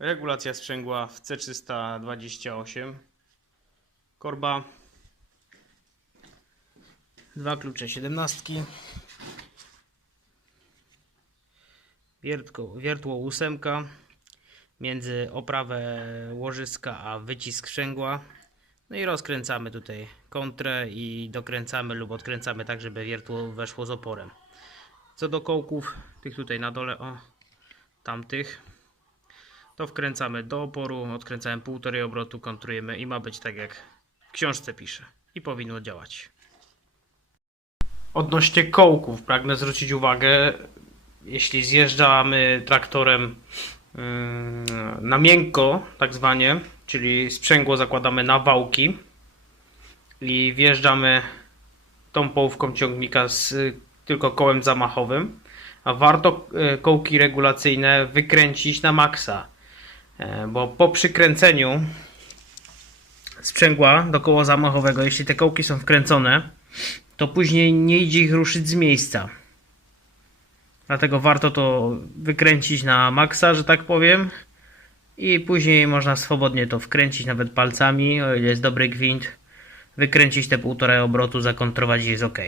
Regulacja sprzęgła w C328. Korba. Dwa klucze 17. Wiertło, wiertło ósemka. Między oprawę łożyska a wycisk sprzęgła. No i rozkręcamy tutaj kontrę i dokręcamy lub odkręcamy tak, żeby wiertło weszło z oporem. Co do kołków, tych tutaj na dole, o, tamtych, to wkręcamy do oporu, odkręcamy półtorej obrotu, kontrujemy i ma być tak jak w książce pisze. I powinno działać. Odnośnie kołków, pragnę zwrócić uwagę, jeśli zjeżdżamy traktorem mm, na miękko, tak zwanie, czyli sprzęgło zakładamy na wałki i wjeżdżamy tą połówką ciągnika z tylko kołem zamachowym, a warto y, kołki regulacyjne wykręcić na maksa, bo po przykręceniu sprzęgła do koła zamachowego, jeśli te kołki są wkręcone, to później nie idzie ich ruszyć z miejsca. Dlatego warto to wykręcić na maksa, że tak powiem. I później można swobodnie to wkręcić nawet palcami, o ile jest dobry gwint. Wykręcić te półtora obrotu, zakontrować i jest ok.